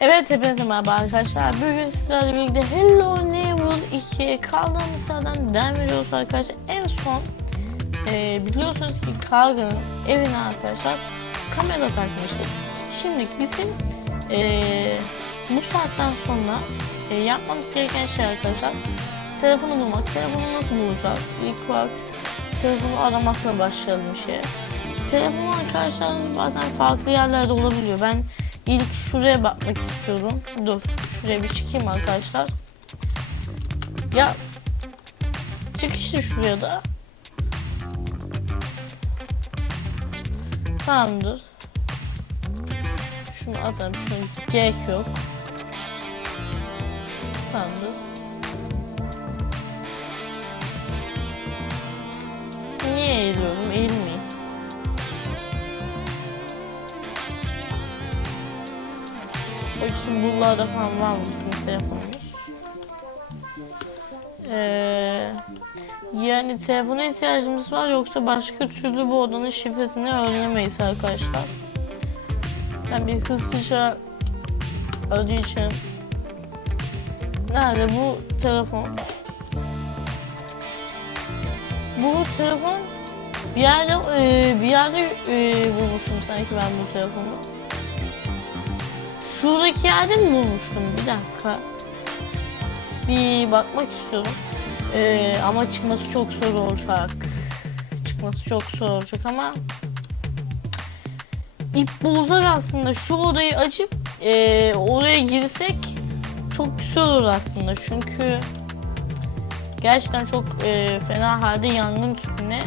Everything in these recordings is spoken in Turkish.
Evet hepinize merhaba arkadaşlar. Bugün sizlerle birlikte Hello Neighbor 2 kaldığımız yerden devam ediyoruz arkadaşlar. En son e, biliyorsunuz ki Karga'nın evine arkadaşlar kamera takmıştık. Şimdi bizim e, bu saatten sonra e, yapmamız gereken şey arkadaşlar telefonu bulmak. Telefonu nasıl bulacağız? İlk olarak telefonu aramakla başlayalım işe. Telefon arkadaşlar bazen farklı yerlerde olabiliyor. Ben ilk şuraya bakmak istiyorum. Dur şuraya bir çıkayım arkadaşlar. Ya çık işte şuraya da. Tamamdır. Şunu atalım. Şunu gerek yok. Tamamdır. Buralarda falan var mı bizim telefonumuz? Ee, yani telefona ihtiyacımız var yoksa başka türlü bu odanın şifresini öğrenemeyiz arkadaşlar. Ben bir hızlıca arayacağım. Nerede bu telefon? Bu telefon bir yerde e, bir yerde e, bulmuştum sanki ben bu telefonu. Şuradaki yerde mi bulmuştum? Bir dakika. Bir bakmak istiyorum. Ee, ama çıkması çok zor olacak. Çıkması çok zor olacak ama ip bozar aslında. Şu odayı açıp e, oraya girsek çok güzel olur aslında. Çünkü gerçekten çok e, fena halde yangın tüpüne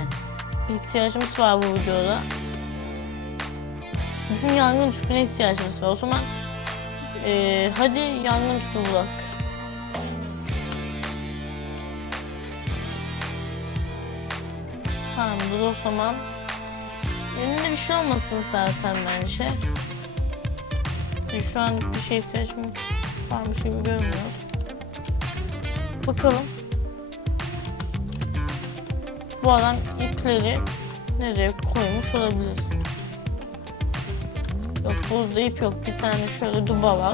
ihtiyacımız var bu videoda. Bizim yangın tüpüne ihtiyacımız var. O zaman ee, hadi yangın tüpü bulak. Tamamdır o zaman. Elinde bir şey olmasın zaten bence. Ee, Şu an bir şey ihtiyacım varmış gibi görünmüyor. Bakalım. Bu adam ipleri nereye koymuş olabilir? Yok ip yok. Bir tane şöyle duba var.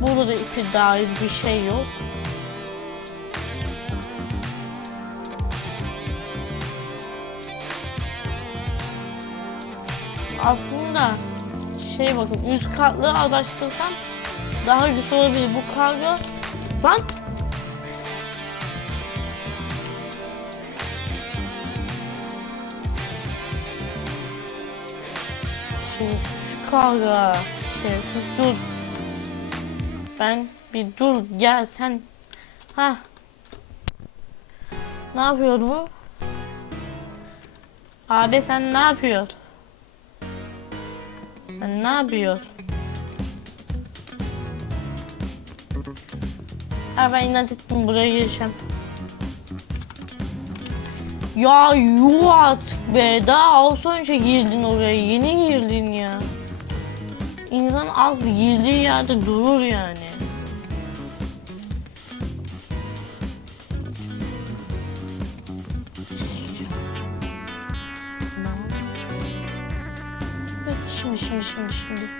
Burada da ipi dair bir şey yok. Aslında şey bakın üst katlı araştırsam daha güzel olabilir. Bu karga lan kavga. Şerefsiz dur. Ben bir dur gel sen. Ha. Ne yapıyor bu? Abi sen ne yapıyor? Sen ne yapıyor? Ha ben inat ettim buraya gireceğim. Ya yuh be. Daha az önce girdin oraya. Yeni girdin ya. İnsan az girdiği yerde durur yani. Şimdi şimdi şimdi şimdi.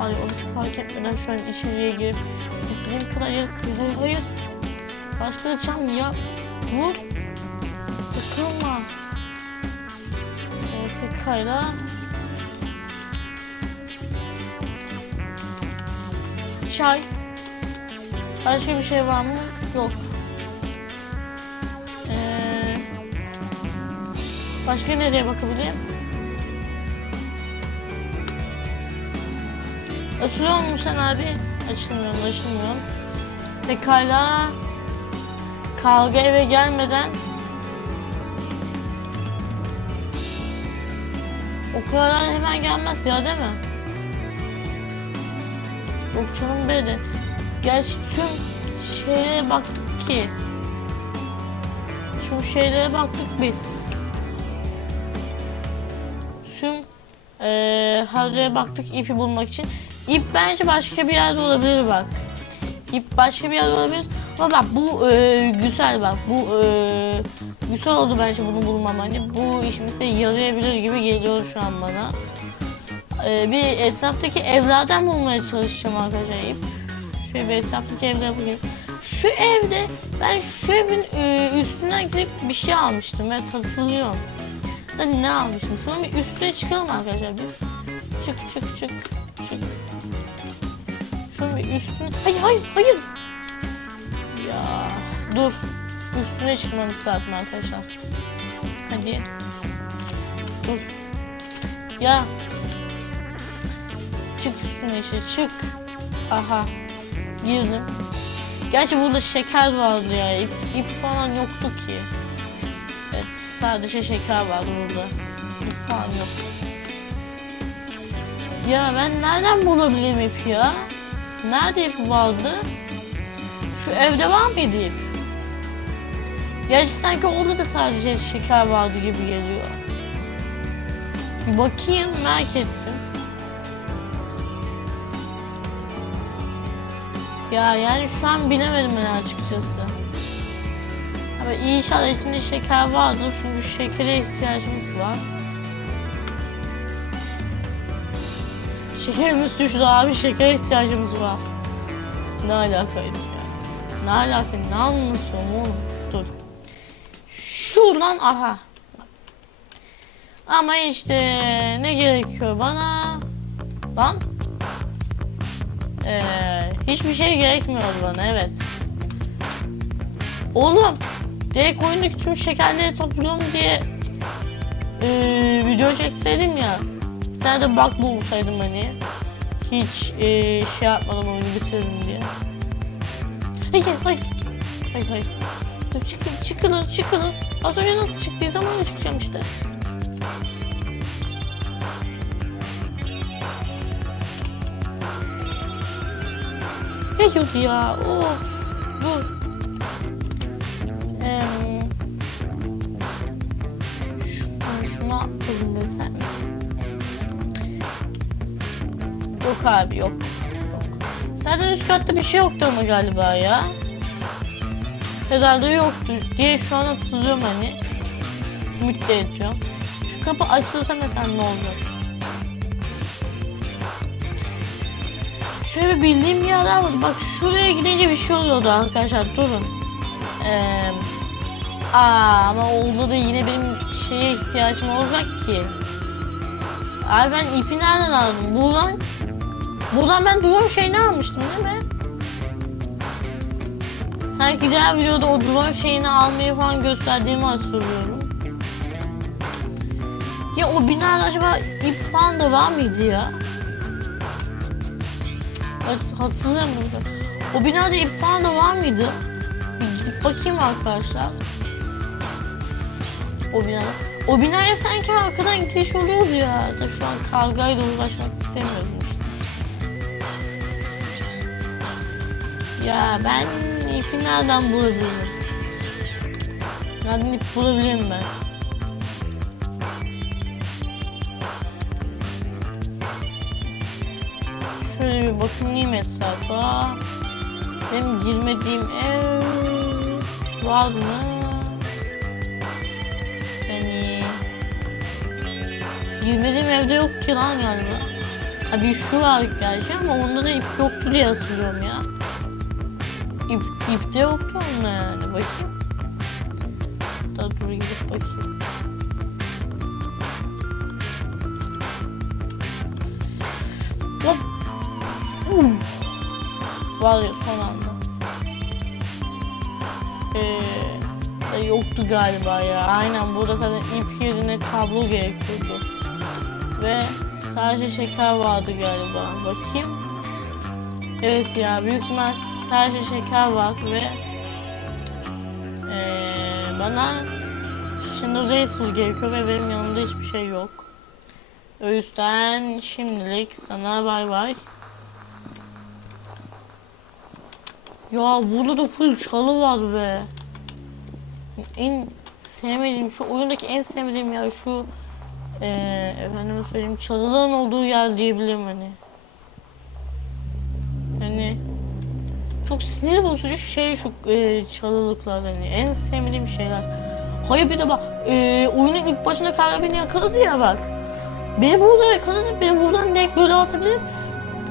Ay o bizi fark etmeden şu an içeriye girip istediğim kadar hayır, hayır, hayır. Başlayacağım ya. Vur. Sıkılma. Evet, Çay. Başka bir şey var mı? Yok. Ee, başka nereye bakabilirim? Açılıyor mu sen abi? Açılmıyor, açılmıyor. Pekala. Kavga eve gelmeden o kadar hemen gelmez ya değil mi? Canım böyle. Gerçi tüm şeylere baktık ki. Tüm şeylere baktık biz. Tüm her yere baktık ipi bulmak için. İp bence başka bir yerde olabilir bak. İp başka bir yerde olabilir. Ama bak bu e, güzel bak bu e, güzel oldu bence bunu bulmam hani bu işimize yarayabilir gibi geliyor şu an bana. E, bir etraftaki evlerden bulmaya çalışacağım arkadaşlar. Şöyle bir etraftaki evlere bakayım. Şu evde ben şu evin e, üstünden gidip bir şey almıştım ben hatırlıyorum. Hadi ne almıştım? Şu an bir üstüne çıkalım arkadaşlar biz. Çık çık çık çık. Şunun bir üstüne... Hayır hayır hayır. Ya dur. Üstüne çıkmamız lazım arkadaşlar. Hadi. Dur. Ya. Çık üstüne işte çık. Aha. Girdim. Gerçi burada şeker vardı ya. İp, ip falan yoktu ki. Evet sadece şeker vardı burada. İp falan yok. Ya ben nereden bulabilirim ip ya? Nerede ip vardı? Şu evde var mıydı ip? Gerçi sanki orada da sadece şeker vardı gibi geliyor. Bakayım merak ettim. Ya yani şu an bilemedim ben açıkçası. Ama inşallah içinde şeker vardır çünkü şekere ihtiyacımız var. Şekerimiz düştü abi şeker ihtiyacımız var. Ne alakaydı ya? Ne alaka? Ne anlatıyorsun oğlum? Dur. Şuradan aha. Ama işte ne gerekiyor bana? Lan? Ee, hiçbir şey gerekmiyor bana evet. Oğlum direkt oyundaki tüm şekerleri topluyorum diye ee, video çekseydim ya. Bir tane de bug bulsaydım hani. Hiç ee, şey yapmadan oyunu bitirdim diye. Hayır hayır. Hayır hayır. Dur çıkın çıkın çıkın. Az önce nasıl çıktıysam öyle çıkacağım işte. Ne yok ya? Of. Dur. Eee şuna elim desem. Yok abi yok. Yok. Zaten üst katta bir şey yoktu ama galiba ya. Herhalde yoktu diye şu an hatırlıyorum hani. Ümit de ediyorum. Şu kapı açılsa mesela ne olacak? Şöyle bildiğim bir var. Bak şuraya gidince bir şey oluyordu arkadaşlar. Durun. Ee, aa, ama orada da yine benim şeye ihtiyacım olacak ki. Abi ben ipi nereden aldım? Buradan Buradan ben drone şeyini almıştım değil mi? Sanki diğer videoda o drone şeyini almayı falan gösterdiğimi hatırlıyorum. Ya o binada acaba ip falan da var mıydı ya? Hat- Hatırlamıyorum. O binada ip falan da var mıydı? Gidip bakayım arkadaşlar. O binada. O binaya sanki arkadan giriş oluyordu ya. Da şu an kavgayla uğraşmak istemiyorum. Ya ben ipi nereden bulabilirim? Nereden ip bulabilirim ben? Bakayım etrafa. Benim girmediğim ev var mı? Yani girmediğim evde yok ki lan galiba. Ha bir şu var gerçi ama onda da ip yoktu diye hatırlıyorum ya. İp, ipte yoktu onda yani bakayım. Hatta dur gidip bakayım. Hop. Var ya son anda. Ee, yoktu galiba ya. Aynen burada zaten ip yerine kablo gerekiyordu. Ve sadece şeker vardı galiba. Bakayım. Evet ya büyük ihtimal sadece şeker var ve ee, bana Shinder Racer gerekiyor ve benim yanımda hiçbir şey yok. O yüzden şimdilik sana bay bay. Ya burada da full çalı var be. En sevmediğim şu oyundaki en sevmediğim yer şu ee, efendime söyleyeyim çalıların olduğu yer diyebilirim hani. Hani çok sinir bozucu şey şu e, çalılıklar hani en sevmediğim şeyler. Hayır bir de bak e, oyunun ilk başında beni yakaladı ya bak. Beni burada yakaladı, beni buradan direkt böyle atabilir.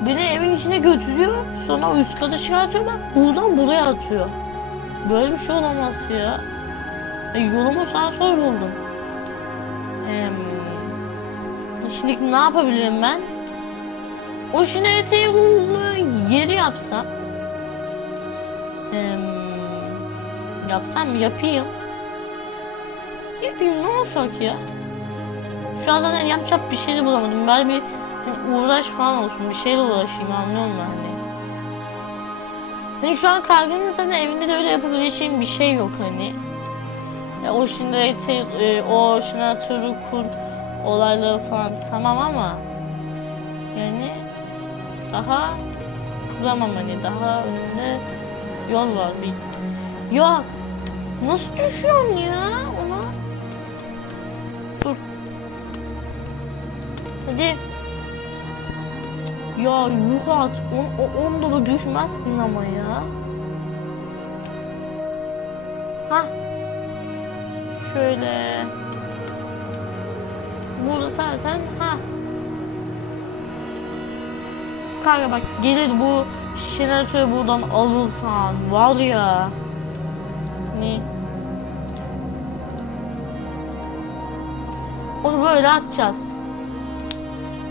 Beni evin içine götürüyor, sonra üst kata çıkartıyor bak. Buradan buraya atıyor. Böyle bir şey olamaz ya. E, yolumu sağa sola buldum. Em, şimdi ne yapabilirim ben? O şineteyi yeri yapsam. Em, yapsam? Yapayım. Yapayım ne olacak ya? Şu an zaten yapacak bir şey de bulamadım. Ben bir hani uğraş falan olsun. Bir şeyle uğraşayım anlıyorum ben hani. Hani şu an kargının zaten evinde de öyle yapabileceğim bir şey yok hani. Ya o şimdi e, o şimdi kur olayları falan tamam ama yani daha kuramam hani daha önünde yol var bir. Ya nasıl düşüyorsun ya ona? Dur. Hadi. Ya yuh at. On, o- onda da düşmezsin ama ya. Ha. Şöyle. Burada zaten ha. Kanka bak gelir bu jeneratörü buradan alırsan var ya. Ne? Onu böyle atacağız.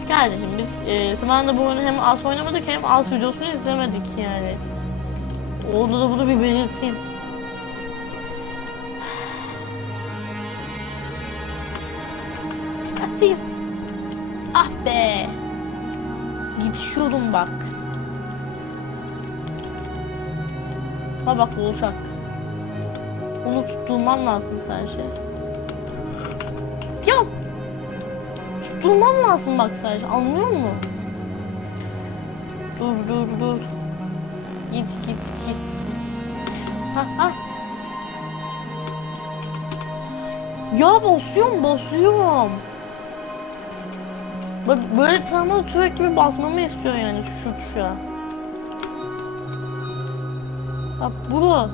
Kardeşim biz e, zamanında bu oyunu hem az oynamadık hem az videosunu izlemedik yani. Orada da bunu bir belirteyim. Hadi. Ah be. Gidişiyordum bak. Ha bak olacak. Onu tutturmam lazım sadece. Ya tutturmam lazım bak sadece anlıyor musun? Dur dur dur. Git git git. Ha ha. Ya basıyorum basıyorum. Böyle tırmanı sürekli bir basmamı istiyor yani şu tuşa. Bak bunu.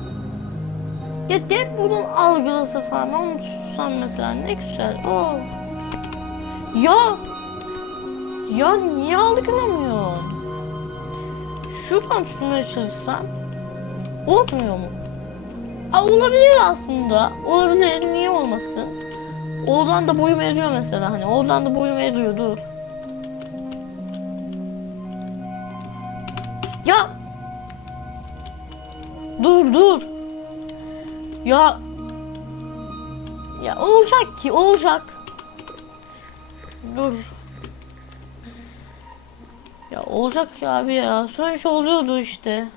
Ya de bunun algılasa falan onu tutsam mesela ne güzel. Oh. Ya. Ya niye algılamıyorsun? Şuradan tutmaya çalışsam olmuyor mu? Aa, olabilir aslında. Olabilir. Niye olmasın? Oradan da boyum eriyor mesela hani. Oradan da boyum eriyor. Dur. Ya. Dur dur. Ya. Ya olacak ki olacak. Dur. Ya olacak ya abi ya. Sonuç oluyordu işte.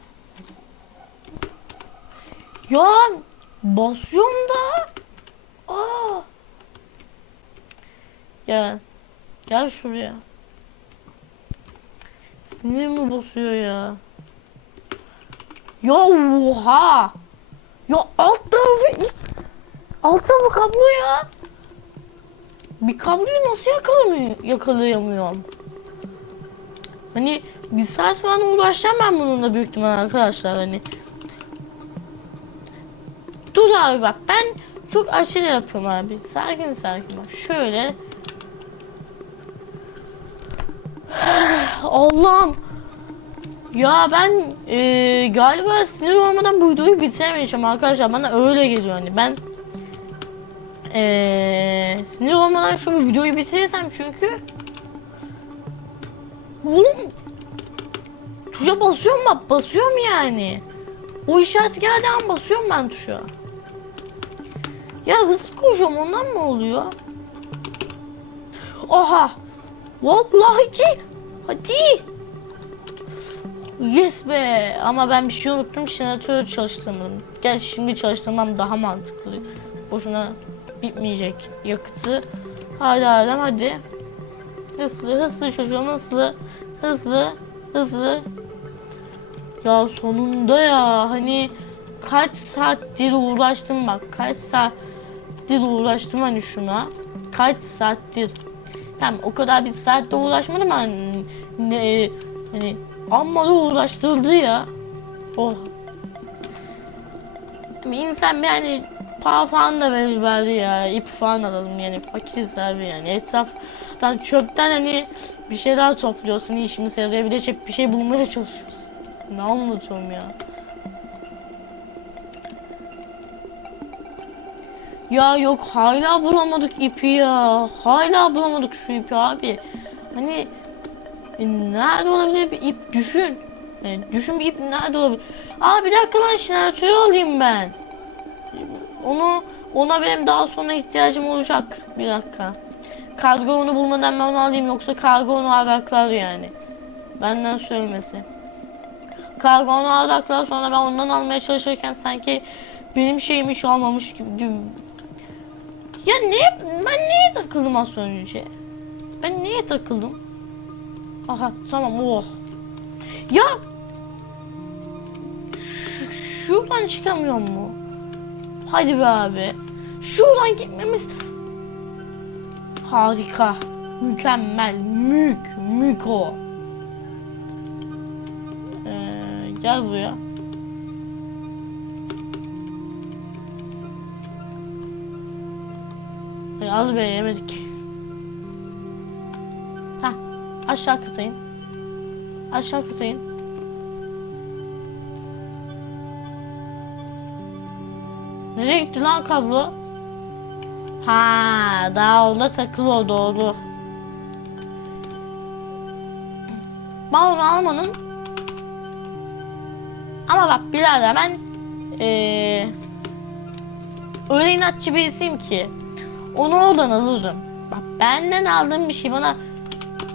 Ya basıyorum da. Aa. Gel. Gel şuraya. Sinirimi basıyor ya. Ya oha. Ya alt tarafı alt tarafı kablo ya. Bir kabloyu nasıl yakalamıyor, yakalayamıyorum? Hani bir saat falan uğraşacağım ben bununla büyük ihtimal arkadaşlar hani. Dur abi bak ben çok acele yapıyorum abi. Sakin sakin bak şöyle. Allah'ım. Ya ben e, galiba sinir olmadan bu videoyu bitiremeyeceğim arkadaşlar. Bana öyle geliyor hani ben e, sinir olmadan şu videoyu bitirirsem çünkü Oğlum Tuşa basıyorum bak basıyorum yani. O işaret geldiği an basıyorum ben tuşa. Ya hızlı koşuyorum ondan mı oluyor? Oha. Vallahi ki. Hadi. Yes be. Ama ben bir şey unuttum. Jeneratörü çalıştırmadım. Gel şimdi çalıştırmam daha mantıklı. Boşuna bitmeyecek yakıtı. Hadi Adem hadi. Hızlı hızlı çocuğum hızlı. Hızlı. Hızlı. Ya sonunda ya hani kaç saattir uğraştım bak kaç saattir uğraştım hani şuna kaç saattir tamam o kadar bir saatte uğraşmadım hani ne hani amma da uğraştırdı ya Oh. Bir insan bir para falan da bari ya. ip falan alalım yani fakiriz abi yani. Etraftan çöpten hani bir şeyler topluyorsun. işimize yarayabilecek bir şey bulmaya çalışıyorsun. Ne anlatıyorum ya. Ya yok hala bulamadık ipi ya. Hala bulamadık şu ipi abi. Hani e, nerede olabilir bir ip düşün. Yani düşün bir ip nerede olabilir. Aa bir dakika lan şinatörü alayım ben. Onu ona benim daha sonra ihtiyacım olacak. Bir dakika. Kargo onu bulmadan ben onu alayım yoksa kargo onu araklar yani. Benden söylemesi. Kargo onu araklar sonra ben ondan almaya çalışırken sanki benim şeyimi çalmamış gibi. Ya ne ben neye takıldım az önce? Ben neye takıldım? Aha tamam oh. Ya şuradan çıkamıyor mu? Hadi be abi. Şuradan gitmemiz harika. Mükemmel. Mük. Mük o. Ee, gel buraya. Ay, al be yemedik. Hah. Aşağı katayım. Aşağı katayım. Nereye gitti lan kablo? Ha, daha orada takılı o doğru. Ben onu almanın ama bak birader ben ee, öyle inatçı birisiyim ki onu oradan alırım. Bak benden aldığın bir şey bana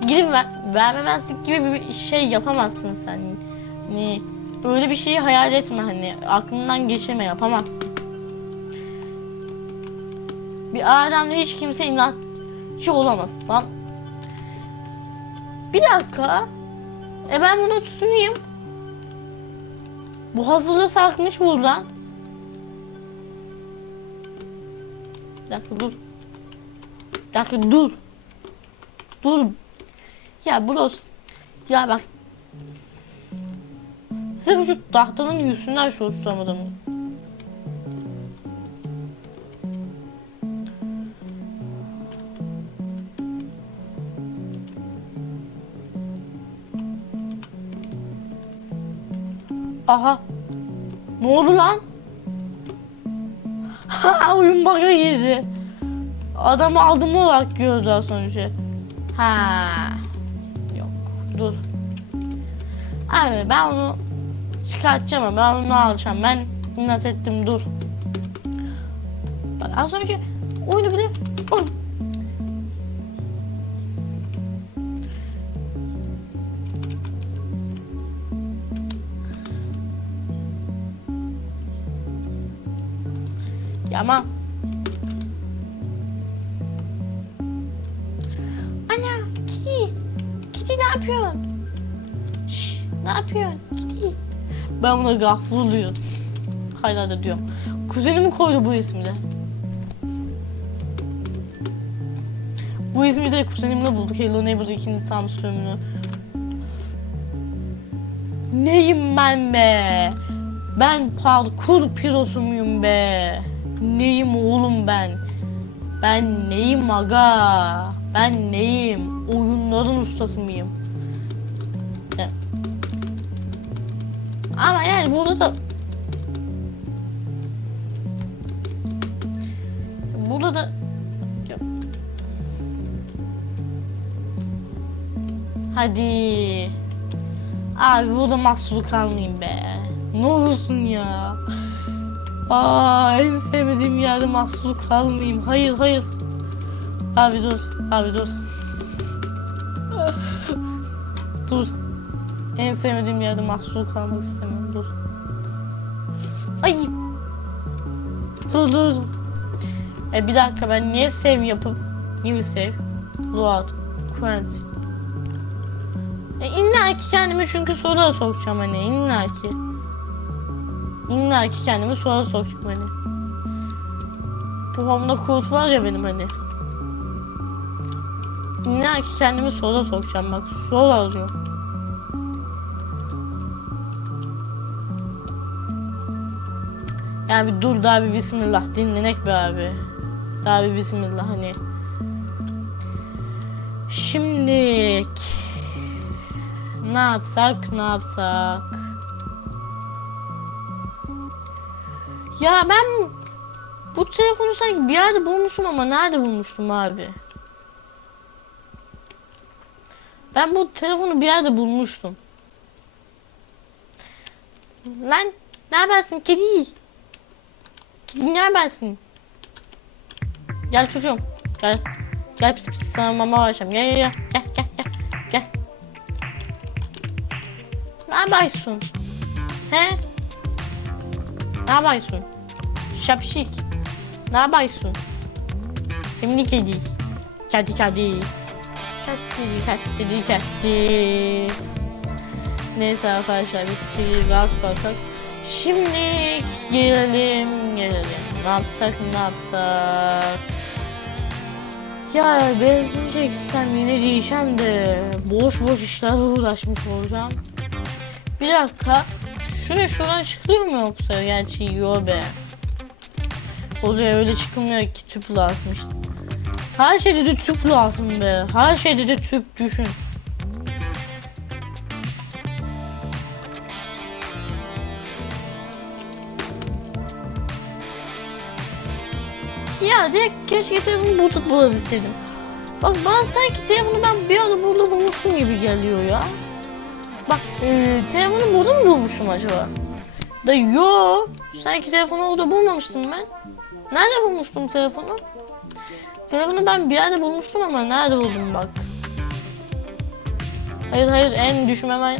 gidip ver, vermemezlik gibi bir şey yapamazsın sen. Hani öyle bir şeyi hayal etme hani aklından geçirme yapamazsın. Bir adamla hiç kimse inatçı olamaz lan. Bir dakika. E ben bunu tutunayım. Bu hazırlığı sarkmış buradan. Bir dakika dur. Bir dakika dur. Dur. Ya Bros. Ya bak. Sırf şu tahtanın yüzünden şu tutamadım. Aha. Ne oldu lan? Ha oyun bug'a girdi. Adamı aldım olarak gördü az önce. Ha. Yok. Dur. Abi ben onu çıkartacağım ama ben onu alacağım. Ben inat ettim dur. Bak az önce oyunu bile Oy. Ama Ana Kitty Kitty ne yapıyorsun? Şş, ne yapıyorsun Kitty? Ben buna gafur diyordum. Hala da diyorum. Kuzenim koydu bu ismi. Bu ismi de kuzenimle bulduk. Hello Neighbor 2'nin tam sürümünü. Neyim ben be? Ben parkur pirosu muyum be? Neyim oğlum ben? Ben neyim aga? Ben neyim? Oyunların ustası mıyım? Ama yani burada da burada da. Hadi. Abi burada mahsur kalmayayım be. Ne olursun ya. Aa en sevmediğim yerde mahsur kalmayayım. Hayır hayır. Abi dur. Abi dur. dur. En sevmediğim yerde mahsur kalmak istemiyorum. Dur. Ay. Dur dur. E bir dakika ben niye save yapıp new save loadout quarantine e illa ki kendimi çünkü soruya sokacağım hani illa ki. İlla ki kendimi soruya sokacağım hani. Babamda kurt var ya benim hani. İlla ki kendimi soruya sokacağım bak soru arıyor. Yani bir dur daha bir bismillah dinlenek be abi. Daha bir bismillah hani. Şimdi ne yapsak ne yapsak? Ya ben bu telefonu sanki bir yerde bulmuştum ama nerede bulmuştum abi? Ben bu telefonu bir yerde bulmuştum. Lan ne habersin kedi? Kedi ne habersin? Gel çocuğum. Gel. Gel pis pis sana mama vereceğim. Gel gel gel. Gel gel gel. Gel. Ne yapıyorsun? He? Ne yapıyorsun? Şapşik. Ne yapıyorsun? Şimdi kedi. Kedi kedi. Kedi kedi kedi. Neyse arkadaşlar biz kediyi gaz basak. Şimdi gelelim gelelim. Ne yapsak ne yapsak? Ya benzin çeksem yine diyeceğim de boş boş işlerle uğraşmış olacağım. Bir dakika. Şuraya şuradan çıkıyor mu yoksa? Gerçi yok be. Oraya öyle çıkılmıyor ki tüp lazımmış. Her şeyde de tüp lazım be. Her şeyde de tüp düşün. Ya direkt keşke telefonu bulup bulabilseydim. Bak bana sanki telefonu ben bir ara burada bulmuşum gibi geliyor ya. Bak e, telefonu burada mı bulmuşum acaba? Da yo sanki telefonu orada bulmamıştım ben. Nerede bulmuştum telefonu? Telefonu ben bir yerde bulmuştum ama nerede buldum bak. Hayır hayır en düşmemem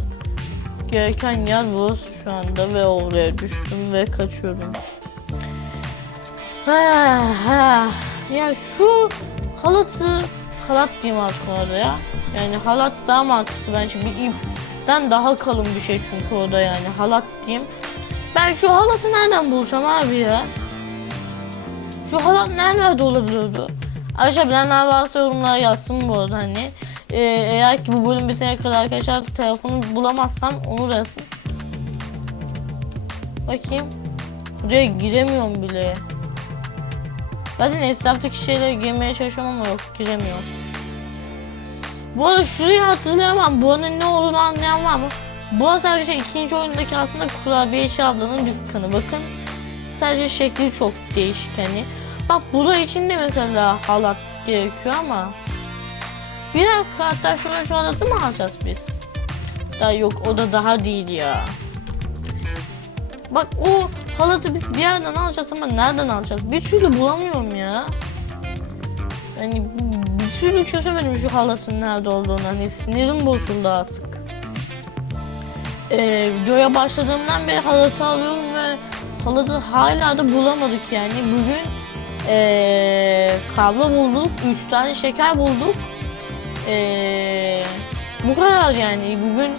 gereken yer burası şu anda ve oraya düştüm ve kaçıyorum. Ah, ah. Ya şu halatı halat diyeyim artık orada ya. Yani halat daha mantıklı bence bir ipten daha kalın bir şey çünkü orada yani halat diyeyim. Ben şu halatı nereden bulacağım abi ya? Şu halat nerelerde olabiliyordu? Arkadaşlar bilenler varsa yorumlara yazsın bu arada hani. Ee, eğer ki bu bölüm bitene kadar arkadaşlar telefonu bulamazsam onu da yazsın. Bakayım. Buraya giremiyorum bile. Zaten etraftaki şeylere girmeye çalışıyorum ama yok giremiyorum. Bu arada şurayı hatırlayamam. Buranın ne olduğunu anlayan var mı? Burası arkadaşlar ikinci oyundaki aslında kurabiyeci ablanın dükkanı. Bakın sadece şekli çok değişik hani. Bak burada içinde mesela halat gerekiyor ama. Bir dakika hatta şurada şu halatı mı alacağız biz? Daha yok o da daha değil ya. Bak o halatı biz bir yerden alacağız ama nereden alacağız? Bir türlü bulamıyorum ya. Yani bir türlü çözemedim şu halatın nerede olduğunu. Hani sinirim bozuldu artık. Ee, videoya başladığımdan beri halatı alıyorum ve halatı hala da bulamadık yani. Bugün ee, kablo bulduk, 3 tane şeker bulduk. Ee, bu kadar yani. Bugün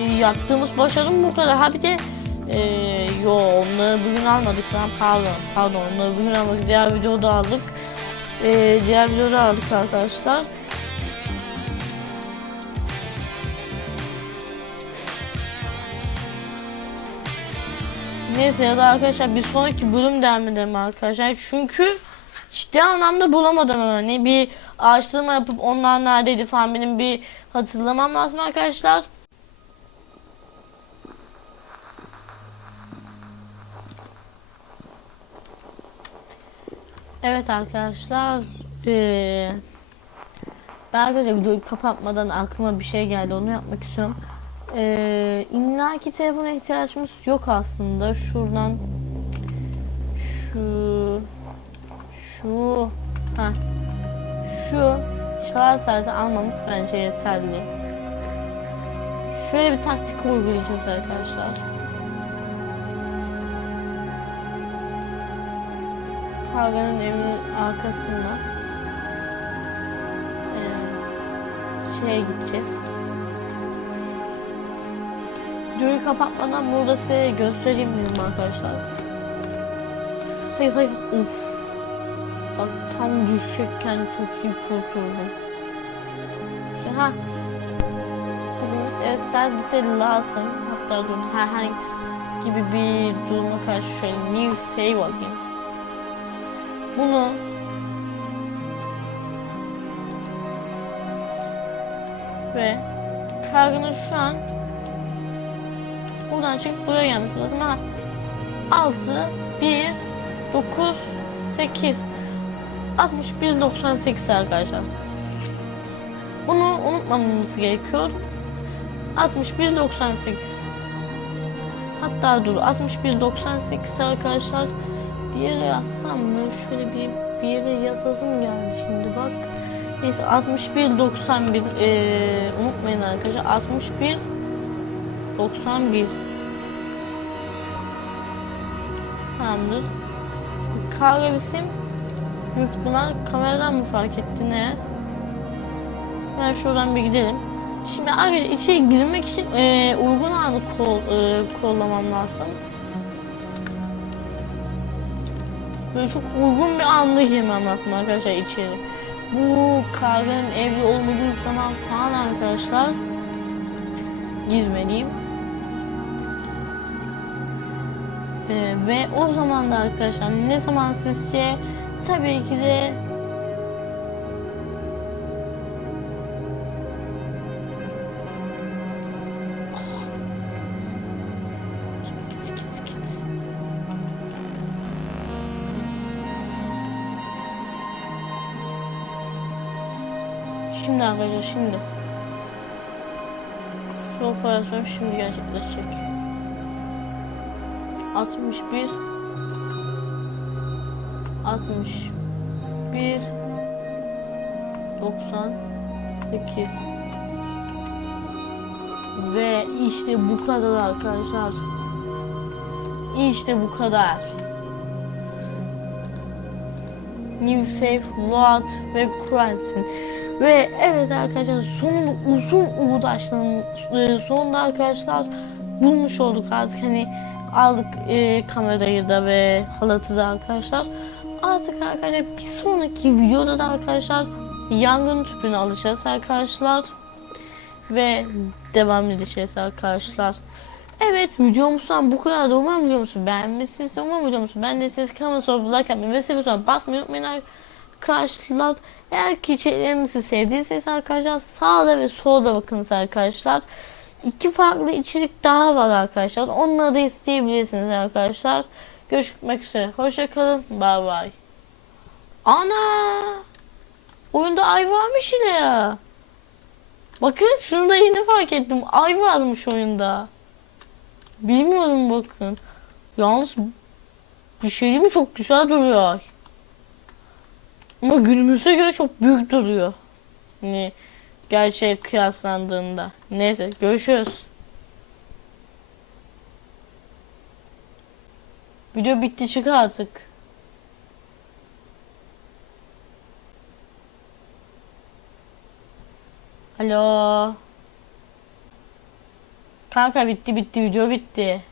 e, yaptığımız başarım bu kadar. Ha bir de ee, yo onları bugün almadık lan pardon pardon onları bugün almadık diğer videoda aldık ee, diğer videoda aldık arkadaşlar Neyse ya da arkadaşlar bir sonraki bölüm devam edelim arkadaşlar çünkü ciddi anlamda bulamadım hani bir araştırma yapıp onlar neredeydi falan benim bir hatırlamam lazım arkadaşlar. Evet arkadaşlar. Ee, ben arkadaşlar videoyu kapatmadan aklıma bir şey geldi. Onu yapmak istiyorum. Ee, İllaki telefona ihtiyacımız yok aslında. Şuradan şu şu ha şu şarj sayısı almamız bence yeterli. Şöyle bir taktik uygulayacağız arkadaşlar. Kahvenin evinin arkasında ee, şeye gideceğiz. Videoyu kapatmadan burada size göstereyim dedim arkadaşlar. Hayır hayır uf. Bak tam düşecekken çok iyi kurtuldum. İşte, ha. Hepimiz eşsiz bir şey lazım. Hatta dur herhangi gibi bir duruma karşı şöyle new save alayım. Bunu ve kargının şu an buradan çıkıp buraya gelmesi lazım. Ha, 6, 1, 9, 8 61, 98 arkadaşlar. Bunu unutmamamız gerekiyor. 61, 98 Hatta dur 61, 98 arkadaşlar bir yere yazsam mı? Şöyle bir, bir yere yazasım geldi şimdi bak. Neyse 61 91 ee, unutmayın arkadaşlar 61 91 Tamamdır. Kavga bizim büyük ihtimal kameradan mı fark etti ne? Hemen şuradan bir gidelim. Şimdi abi içeri girmek için ee, uygun anı kol, ee, kollamam lazım. Böyle çok uygun bir anda girmem lazım arkadaşlar içeri. Bu kahvenin evli olmadığı zaman falan arkadaşlar girmeliyim. Ee, ve o zaman da arkadaşlar ne zaman sizce tabii ki de. Şimdi arkadaşlar şimdi. Şu operasyon şimdi gerçekleşecek. 61 61 98 ve işte bu kadar arkadaşlar. İşte bu kadar. New Safe, Load ve Quarantine. Ve evet arkadaşlar sonunda uzun uğraşların e, sonunda arkadaşlar bulmuş olduk artık hani aldık e, kamerayı da ve halatı da arkadaşlar. Artık arkadaşlar bir sonraki videoda da arkadaşlar yangın tüpünü alacağız arkadaşlar. Ve devam edeceğiz arkadaşlar. Evet videomuzdan bu kadar da umarım videomuzu beğenmişsiniz. Umarım videomuzu beğendiyseniz kanalıma sonra like atmayı ve seviyorsanız basmayı unutmayın arkadaşlar. Eğer ki içeriklerimizi sevdiyseniz arkadaşlar sağda ve solda bakınız arkadaşlar. İki farklı içerik daha var arkadaşlar. Onları da isteyebilirsiniz arkadaşlar. Görüşmek üzere. Hoşçakalın. Bay bay. Ana! Oyunda ay varmış yine ya. Bakın şunu da yeni fark ettim. Ay varmış oyunda. Bilmiyorum bakın. Yalnız bir şey mi? Çok güzel duruyor ay. Ama günümüze göre çok büyük duruyor. Hani gerçeğe kıyaslandığında. Neyse görüşürüz. Video bitti çık artık. Alo. Kanka bitti bitti video bitti.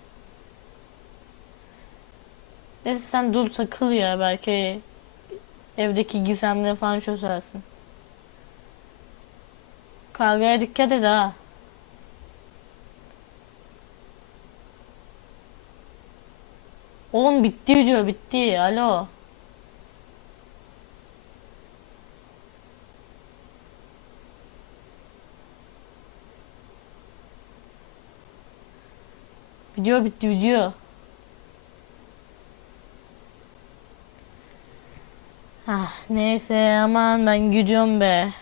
Neyse sen dur takıl ya belki evdeki gizemleri falan çözersin. Kavgaya dikkat et ha. Oğlum bitti video bitti. Alo. Video bitti video. Ah, neyse aman ben gidiyorum be.